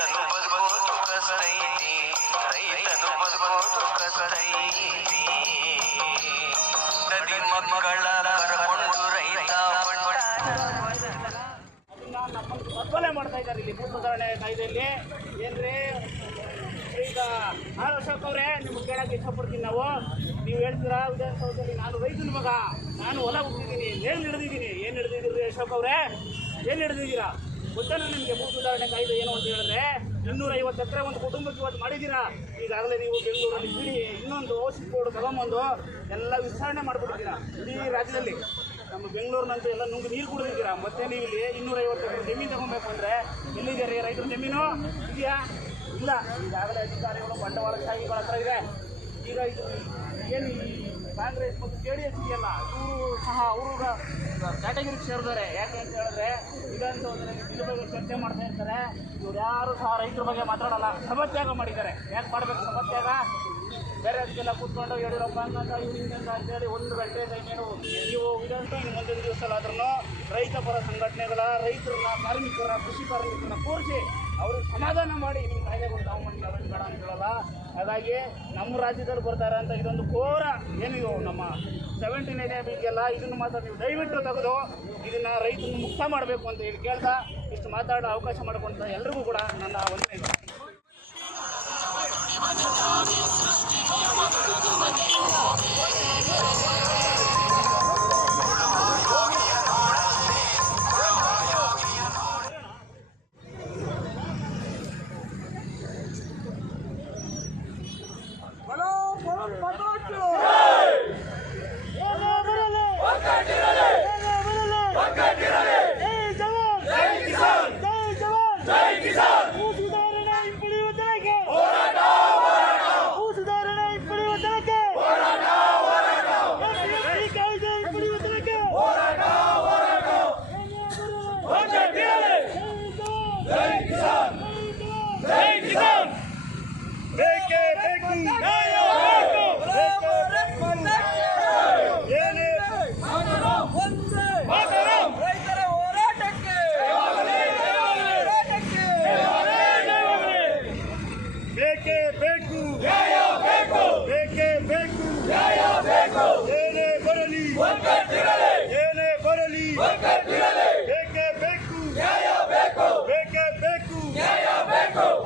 ರೈತನು ಬದುಕೋದು ಕಷ್ಟೈತಿ, ರೈತನು ಬದುಕೋದು ಕಷ್ಟೈತಿ. ನದಿ ಮಕ್ಕಳ ಕರಕೊಂಡು ರೈತ ಮಕ್ಕಳೇ ಮಾಡ್ತಾ ಇದ್ದಾರೆ ಇಲ್ಲಿ ಭೂ ಸುಧಾರಣೆ ಕಾಯ್ದೆಯಲ್ಲಿ. ಏನ್ರಿ ಈಗ ಅಶೋಕ್ ಅವರೇ, ನಿಮ್ಗೆ ಕೇಳಕ್ಕೆ ಇಷ್ಟಪಡ್ತೀನಿ. ನೀವು ಹೇಳ್ತೀರಾ ವಿಧಾನಸೌಧದಲ್ಲಿ ನಾನು ರೈತನ ಮಗ, ನಾನು ಹೊಲ ಹುಟ್ಟಿದ್ದೀನಿ, ಏನು ಹಿಡಿದಿದ್ದೀರಿ ಅಶೋಕ್ ಅವರೇ? ಏನು ಹಿಡಿದಿದ್ದೀರಾ ಗೊತ್ತಾನ ನಿಮಗೆ? ಭೂ ಸುಧಾರಣೆ ಕಾಯ್ದೆ ಏನು ಅಂತ ಹೇಳಿದ್ರೆ 250 ಎಕರೆ ಒಂದು ಕುಟುಂಬಕ್ಕೆ ಇವತ್ತು ಮಾಡಿದ್ದೀರಾ. ಈಗಾಗಲೇ ನೀವು ಬೆಂಗಳೂರಲ್ಲಿ ಬಿಡಿ ಇನ್ನೊಂದು ಔಷಧಿ ಬೋರ್ಡ್ ತಗೊಂಬಂದು ಎಲ್ಲ ವಿಸ್ತರಣೆ ಮಾಡಿಬಿಟ್ಟಿದ್ದೀರಾ ಇಡೀ ರಾಜ್ಯದಲ್ಲಿ. ನಮ್ಮ ಬೆಂಗಳೂರಿನಂತೂ ಎಲ್ಲ ನುಂಗಿ ನೀರು ಕುಡಿದಿದ್ದೀರಾ. ಮತ್ತೆ ನೀವು ಇಲ್ಲಿ 250 ಎಕರೆ ಜಮೀನು ತಗೊಬೇಕು ಅಂದರೆ ಎಲ್ಲಿದ್ದಾರೆ ರೈತರ ಜಮೀನು? ಇದೆಯಾ? ಇಲ್ಲ. ಈಗಾಗಲೇ ಅಧಿಕಾರಿಗಳು ಬಂಡವಾಳಶಾಹಿಗಳ ಹತ್ರ ಇದೆ. ಈಗ ಇದು ಏನು ಕಾಂಗ್ರೆಸ್ ಮತ್ತು JDS ಇದೆಯಲ್ಲ, ಇವರು ಸಹ ಅವರು ಕ್ಯಾಟಗರಿಗೆ ಸೇರಿದ್ದಾರೆ. ಯಾಕೆ ಅಂತ ಹೇಳಿದ್ರೆ ವಿಧಾನಸೌಧದಲ್ಲಿ ಇದ್ರ ಬಗ್ಗೆ ಚರ್ಚೆ ಮಾಡ್ತಾ ಇರ್ತಾರೆ. ಇವ್ರು ಯಾರು ಸಹ ರೈತರ ಬಗ್ಗೆ ಮಾತಾಡಲ್ಲ. ಸಭಾತ್ಯಾಗ ಮಾಡಿದ್ದಾರೆ. ಯಾಕೆ ಮಾಡಬೇಕು ಸಭಾತ್ಯಾಗ? ಬೇರೆ ಅದಕ್ಕೆಲ್ಲ ಕೂತ್ಕೊಂಡು ಯಡಿಯೂರಪ್ಪ ಹಂಗಂತ ಇವ್ರಿಂದ ಅಂತೇಳಿ 1 ಗಂಟೆ ಟೈಮೇನು ನೀವು ವಿಧಾನಸಭೆ ಮುಂದಿನ ದಿವಸಲಾದ್ರೂ ರೈತ ಪರ ಸಂಘಟನೆಗಳ, ರೈತರನ್ನ, ಕಾರ್ಮಿಕರ, ಕೃಷಿ ಕಾರ್ಮಿಕರನ್ನ ಕೂರಿಸಿ ಅವ್ರಿಗೆ ಸಮಾಧಾನ ಮಾಡಿ ನಿಮ್ಮ ಕಾಯ್ದೆಗಳು ತಾವು ಮಾಡಿ ಬೇಡ ಅಂತ ಹೇಳಲ್ಲ. ಹಾಗಾಗಿ ನಮ್ಮ ರಾಜ್ಯದಲ್ಲಿ ಬರ್ತಾರೆ ಅಂತ ಇದೊಂದು ಘೋರ ಏನಿದು ನಮ್ಮ 17ನೇ ಬಿಗೆಲ್ಲ ಇದನ್ನು ಮಾತ್ರ ನೀವು ದಯವಿಟ್ಟು ತೆಗೆದು ಇದನ್ನು ರೈತರನ್ನು ಮುಕ್ತ ಮಾಡಬೇಕು ಅಂತ ಹೇಳಿ ಕೇಳ್ತಾ ಇಷ್ಟು ಮಾತಾಡೋ ಅವಕಾಶ ಮಾಡಿಕೊಂಡ ಎಲ್ರಿಗೂ ಕೂಡ ನನ್ನ ವಂದನೆಗಳು.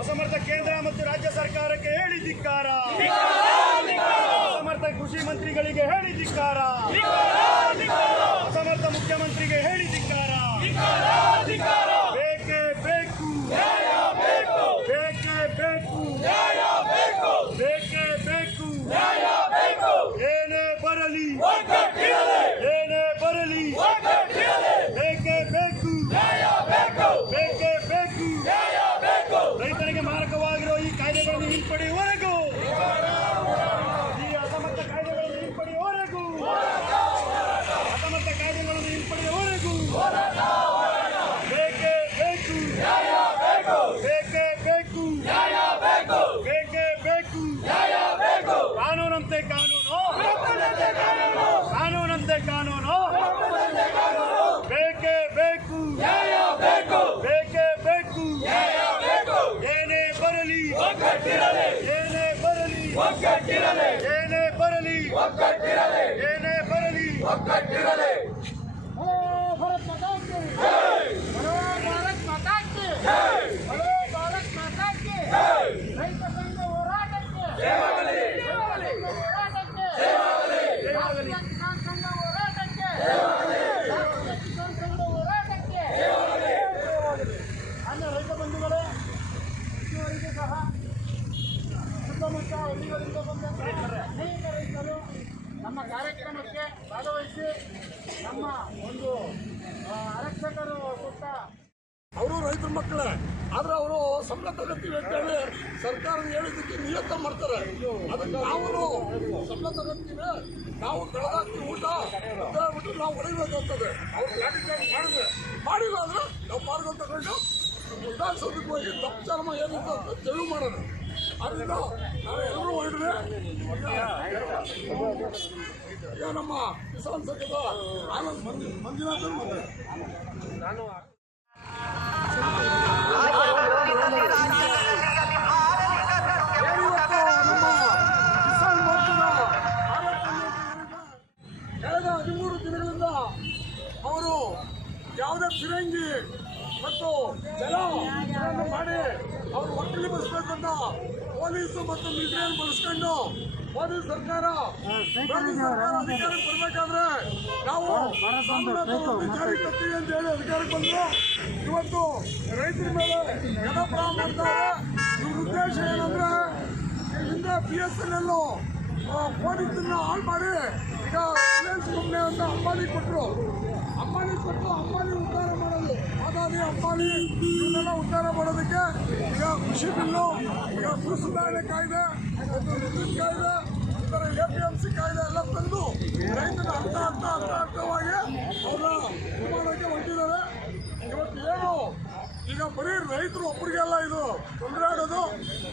ಅಸಮರ್ಥ ಕೇಂದ್ರ ಮತ್ತು ರಾಜ್ಯ ಸರ್ಕಾರಕ್ಕೆ ಹೇಳಿ ಧಿಕ್ಕಾರ. ಅಸಮರ್ಥ ಕೃಷಿ ಮಂತ್ರಿಗಳಿಗೆ ಹೇಳಿ ಧಿಕ್ಕಾರ. ಅಸಮರ್ಥ ಮುಖ್ಯಮಂತ್ರಿಗೆ ಹೇಳಿ ಧಿಕ್ಕಾರ. ಬೇಕೇ ಬೇಕು, ಬೇಕೇ ಬೇಕು, ಬೇಕೇ ಬೇಕು. ಏನೇ ಬರಲಿ, ಏನೇ ಬರಲಿ, ಬೇಕೇ ಬೇಕು, ಬೇಕೇ ಬೇಕು. ರೈತರಿಗೆ ಮಾರಕವಾಗಿರೋ ಈ ಕಾಯ್ದೆಗಳನ್ನು ಹಿಂಪಡೆಯುವವರೆಗೂ, ಈ ಅಸಮರ್ಥ ಕಾಯ್ದೆಗಳನ್ನು ಹಿಂಪಡೆಯುವವರೆಗೂ, ಅಸಮರ್ಥ ಕಾಯ್ದೆಗಳನ್ನು ಹಿಂಪಡೆಯುವವರೆಗೂ ಬೇಕೇ ಬೇಕು, ಬೇಕೇ ಬೇಕು, ಬೇಕೇ ಬೇಕು. ಕಾನೂನಂತೆ ಕಾನೂನು, ಕಾನೂನಂತೆ ಕಾನೂನು, ಬೇಕೇ ಬೇಕು, ಬೇಕೇ ಬೇಕು. ಏನೇ ಬರಲಿ, ಏನೇ ಬರಲಿ, ಏನೇ ಬರಲಿ, ಏನೇ ಬರಲಿ. ಭಾರತ್ ಮಾತಾ ಕಿ ಜೈ, ಭಾರತ್ ಮಾತಾ ಕಿ ಜೈ, ಭಾರತ್ ಮಾತಾ ಕಿ ಜೈ. ರೈತ ಸಂಘ ಹೋರಾಟಕ್ಕೆ ಜಯವಾಗಲಿ, ಹೋರಾಟಕ್ಕೆ ಜಯವಾಗಲಿ, ಕಿಸಾನ್ ಸಂಘ ಹೋರಾಟಕ್ಕೆ ಜಯವಾಗಲಿ, ಕಿಸಾನ್ ಸಂಘ ಹೋರಾಟಕ್ಕೆ ಜಯವಾಗಲಿ. ಅನ್ನ ರೈತ ಬಂಧುಗಳೇ, ಇದುವರೆಗೆ ಸಹ ಸುತ್ತಮುತ್ತ ಹಳ್ಳಿಗಳಿಂದ ಬಂದಂಥ ಅನೇಕ ರೈತರು ನಮ್ಮ ಕಾರ್ಯಕ್ರಮಕ್ಕೆ ಭಾಗವಹಿಸಿ ನಮ್ಮ ಒಂದು ಆರಕ್ಷಕರು ಕೊಟ್ಟ ಅವರು ರೈತರ ಮಕ್ಕಳೇ, ಆದ್ರೆ ಅವರು ಸಂಬಳ ತಗೋತೀವಿ ಅಂತೇಳಿ ಸರ್ಕಾರ ಹೇಳಿದ್ದಕ್ಕೆ ನಿಯತ ಮಾಡ್ತಾರೆ. ಅದಕ್ಕೆ ನಾವು ಸಂಬಳ ತಗೋತೀವಿ, ನಾವು ಬೆಳೆದಾಕ್ತೀವಿ ಊಟ ಅಂತ ಹೇಳ್ಬಿಟ್ಟು ನಾವು ಹೊಡಿಬೇಕಾಗ್ತದೆ. ಅವ್ರು ಲಾಠಿ ಮಾಡಿದ್ರೆ ಮಾಡಿಲ್ಲ ಅಂದ್ರೆ ನಾವು ಮಾರ್ಗ ತಗೊಂಡು ವಿಧಾನಸೌಧಕ್ಕೆ ಹೋಗಿ ತಪ್ಪು ಏನಿತ್ತು ಅಂತ ತೆರವು ಮಾಡೋದು. ಅದರಿಂದ ನಾವೆಲ್ಲರೂ ಹೊರಡ್ರೆ ಈಗ ನಮ್ಮ ಕಿಸಾನ್ ಸಂಘದ ಆನಂದ್ ಮಂಜುನಾಥ್ ನಾನು ಎಲ್ಲಿ ಬಸ್ಬೇಕಂತ ಪೊಲೀಸು ಮತ್ತು ಮಿಲಿಟರಿಯನ್ನು ಬಳಸ್ಕೊಂಡು ಮೋದಿ ಸರ್ಕಾರ ಅಧಿಕಾರಕ್ಕೆ ಬರ್ಬೇಕಾದ್ರೆ ನಾವು ಜಾರಿ ತರ್ತೀವಿ ಅಂತ ಹೇಳಿ ಅಧಿಕಾರಕ್ಕೆ ಬಂದು ಇವತ್ತು ರೈತರ ಮೇಲೆ ಗಡಪ್ರಾವ ಮಾಡ್ತಾರೆ. ಇವ್ರ ಉದ್ದೇಶ ಏನಂದ್ರೆ ಹಿಂದೆ BSNL ಪೊಲೀಸನ್ನ ಹಾಳು ಮಾಡಿ ಈಗ ರಿಲಯನ್ಸ್ ಕಂಪ್ನಿ ಅಂತ ಅಂಬಾನಿ ಕೊಟ್ಟರು. ಅಂಬಾನಿ ಉದ್ಧಾರ ಮಾಡೋದು, ಅದಾನಿ ಅಂಬಾನಿ ಇವನ್ನೆಲ್ಲ ಉದ್ಧಾರ ಮಾಡೋದಕ್ಕೆ ಈಗ ಕೃಷಿ ಬಿಲ್ಲು, ಈಗ ಭೂ ಸುಧಾರಣೆ ಕಾಯ್ದೆ ಮತ್ತು ವಿದ್ಯುತ್ ಕಾಯ್ದೆ, ಇತರ APMC ಕಾಯ್ದೆ ಎಲ್ಲ ತಂದು ರೈತರ ಹಂತವಾಗಿ ಅವರ ನಿರ್ಮಾಣಕ್ಕೆ ಹೊಂಟಿದ್ದಾರೆ. ಇವತ್ತು ಏನು ಈಗ ಬರೀ ರೈತರು ಒಬ್ಬರಿಗೆಲ್ಲ ಇದು ತೊಂದರೆ ಆಗೋದು,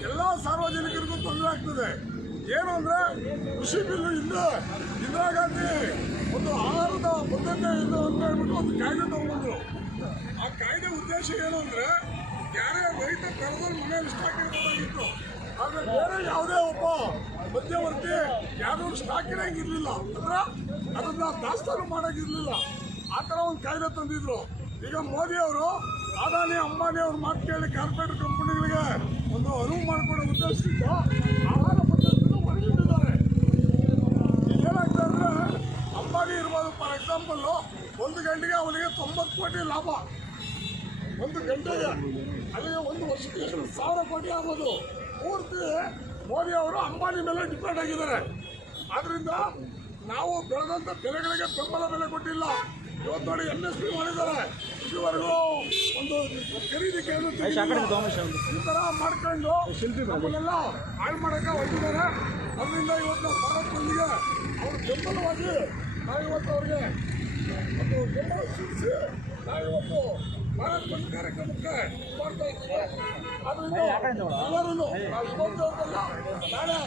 ಎಲ್ಲ ಸಾರ್ವಜನಿಕರಿಗೂ ತೊಂದರೆ ಆಗ್ತದೆ. ಏನು ಅಂದರೆ ಕೃಷಿ ಬಿಲ್ಲು ಹಿಂದೆ ಇಂದಿರಾ ಗಾಂಧಿ ಒಂದು ಆಹಾರದ ಭದ್ರತೆ ಇದು ಅಂತ ಹೇಳ್ಬಿಟ್ಟು ಒಂದು ಕಾಯ್ದೆ ತಗೊಂಡ್ರು. ಆ ಕಾಯ್ದೆ ಉದ್ದೇಶ ಏನು ಅಂದರೆ ಯಾರೇ ರೈತ ಕಳೆದಲ್ಲಿ ಮನೆಯಲ್ಲಿ ಸ್ಟಾಕ್ ಇಡಬೇಕಾಗಿತ್ತು, ಆದರೆ ಬೇರೆ ಯಾವುದೇ ಒಬ್ಬ ಮಧ್ಯವರ್ತಿ ಯಾರು ಸ್ಟಾಕ್ ಇಡಂಗಿರ್ಲಿಲ್ಲ, ಅಂದ್ರೆ ಅದನ್ನ ದಾಸ್ತಾನು ಮಾಡೋಂಗಿರ್ಲಿಲ್ಲ. ಆ ಥರ ಒಂದು ಕಾಯ್ದೆ ತಂದಿದ್ರು. ಈಗ ಮೋದಿ ಅವರು ಅದಾನಿ ಅಂಬಾನಿ ಅವ್ರ ಮಾತು ಕೇಳಿ ಕಾರ್ಪೊರೇಟ್ ಕಂಪನಿಗಳಿಗೆ ಒಂದು ಅನುವು ಮಾಡಿಕೊಡೋ ಉದ್ದೇಶದಿಂದ ಆಹಾರ ಪದ್ಧತಿಯನ್ನು ಹೊರಗಿಟ್ಟಿದ್ದಾರೆ. ಏನಾಗ್ತಾ ಅಂದರೆ ಅಂಬಾನಿ ಇರ್ಬೋದು, ಫಾರ್ ಎಕ್ಸಾಂಪಲ್ 1 ಗಂಟೆಗೆ ಅವನಿಗೆ 90 ಕೋಟಿ ಲಾಭ, 1 ಗಂಟೆಗೆ, ಅಲ್ಲಿಗೆ 1 ವರ್ಷಕ್ಕೆ 1000 ಕೋಟಿ ಆಗ್ಬೋದು. ಪೂರ್ತಿ ಮೋದಿ ಅವರು ಅಂಬಾನಿ ಮೇಲೆ ಡಿಪೆಂಡ್ ಆಗಿದ್ದಾರೆ. ಆದ್ದರಿಂದ ನಾವು ಬೆಳೆದಂಥ ಬೆಳೆಗಳಿಗೆ ಬೆಂಬಲ ಬೆಲೆ ಕೊಟ್ಟಿಲ್ಲ. ಇವತ್ತು ನೋಡಿ MSP ಮಾಡಿದ್ದಾರೆ, ಇದುವರೆಗೂ ಒಂದು ಖರೀದಿ ಕೇಂದ್ರ ಈ ಥರ ಮಾಡ್ಕೊಂಡು ನಮ್ಮನ್ನೆಲ್ಲ ಹಾಳು ಮಾಡೋಕ್ಕೆ ಹೊರಟಿದ್ದಾರೆ. ಅದರಿಂದ ಇವತ್ತು ಭಾರತದೊಂದಿಗೆ ಅವರು ಬೆಂಬಲವಾಗಿ ನಾವಿವತ್ತು ಅವ್ರಿಗೆ ಒಂದು ಬೆಂಬಲ ಸೂಚಿಸಿ ನಾವಿವತ್ತು ಭಾರತ್ ಬಂದ್ ಕಾರ್ಯಕ್ರಮಕ್ಕೆ ಮಾಡ್ತಾ ಇದ್ದೀವಿ. ಅದರಿಂದ ಎಲ್ಲರೂ ನಾವು ಇವತ್ತು ಅಂತಲ್ಲ, ನಾಳೆ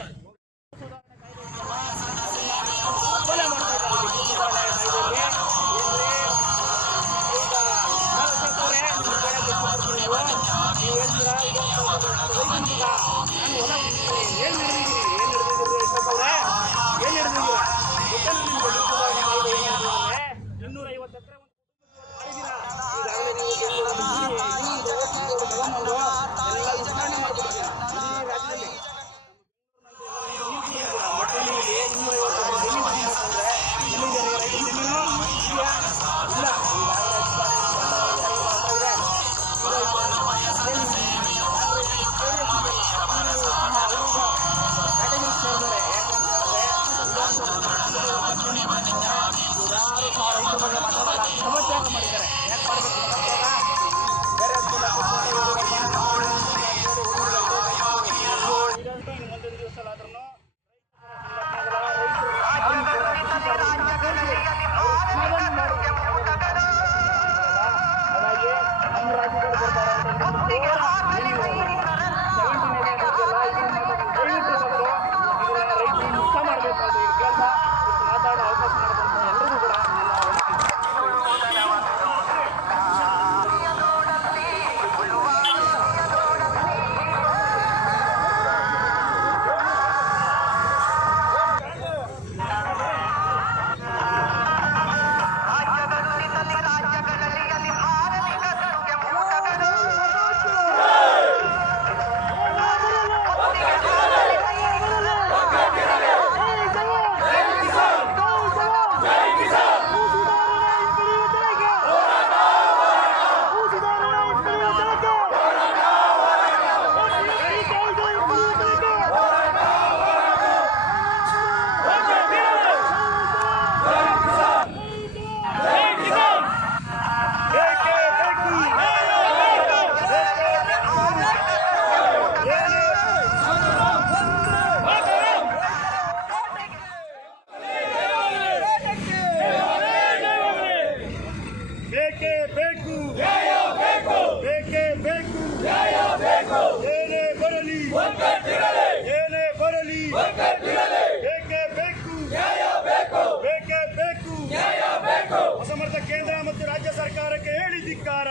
ಅಸಮರ್ಥ ಕೇಂದ್ರ ಮತ್ತು ರಾಜ್ಯ ಸರ್ಕಾರಕ್ಕೆ ಹೇಳಿ ಧಿಕ್ಕಾರ.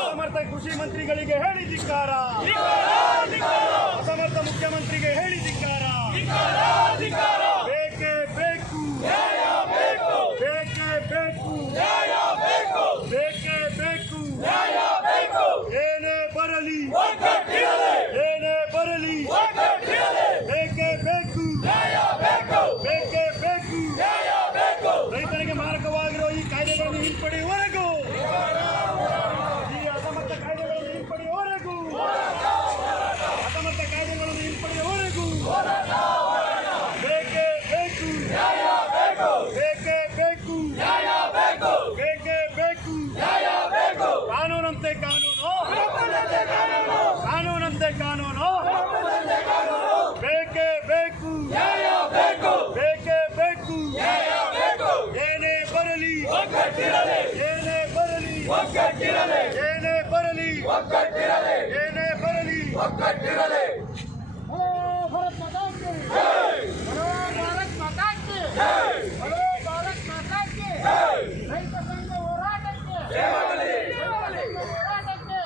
ಅಸಮರ್ಥ ಕೃಷಿ ಮಂತ್ರಿಗಳಿಗೆ ಹೇಳಿ ಧಿಕ್ಕಾರ. ಅಸಮರ್ಥ ಮುಖ್ಯಮಂತ್ರಿಗೆ ಹೇಳಿ ಧಿಕ್ಕಾರ. ಬೇಕೇ ಬೇಕು, ಬೇಕೇ ಬೇಕು, ಬೇಕೇ ಬೇಕು, ಏನೇ ಬರಲಿ ಏನೇ ಬರಲಿ ಏನೇ ಬರಲಿ ಭಾರತ್ ಮಾತಾ ಕಿ ಬರೋ ಭಾರತ್ ಮಾತಾ ಕಿ ಬರೋ ಭಾರತ್ ಮಾತಾ ಕಿ ರೈತ ಸಂಘ ಹೋರಾಟಕ್ಕೆ ಹೋರಾಟಕ್ಕೆ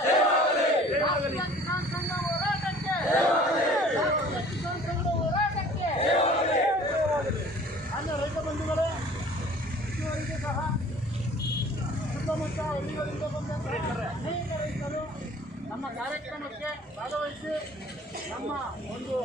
ರಾಷ್ಟ್ರೀಯ ಕಿಸಾನ್ ಸಂಘ ಹೋರಾಟಕ್ಕೆ ರಾಷ್ಟ್ರೀಯ ಕಿಸಾನ್ ಸಂಘ ಹೋರಾಟಕ್ಕೆ ಅನ್ನ ರೈತ ಬಂಧುಗಳೇ ಇದುವರೆಗೆ ಸಹ ಸುತ್ತಮುತ್ತ ಹಳ್ಳಿಗಳಿಂದ ಬಂದಂತಹ ಅನೇಕ ರೈತರು ನಮ್ಮ ಕಾರ್ಯಕ್ರಮಕ್ಕೆ ಭಾಗವಹಿಸಿ ನಮ್ಮ ಒಂದು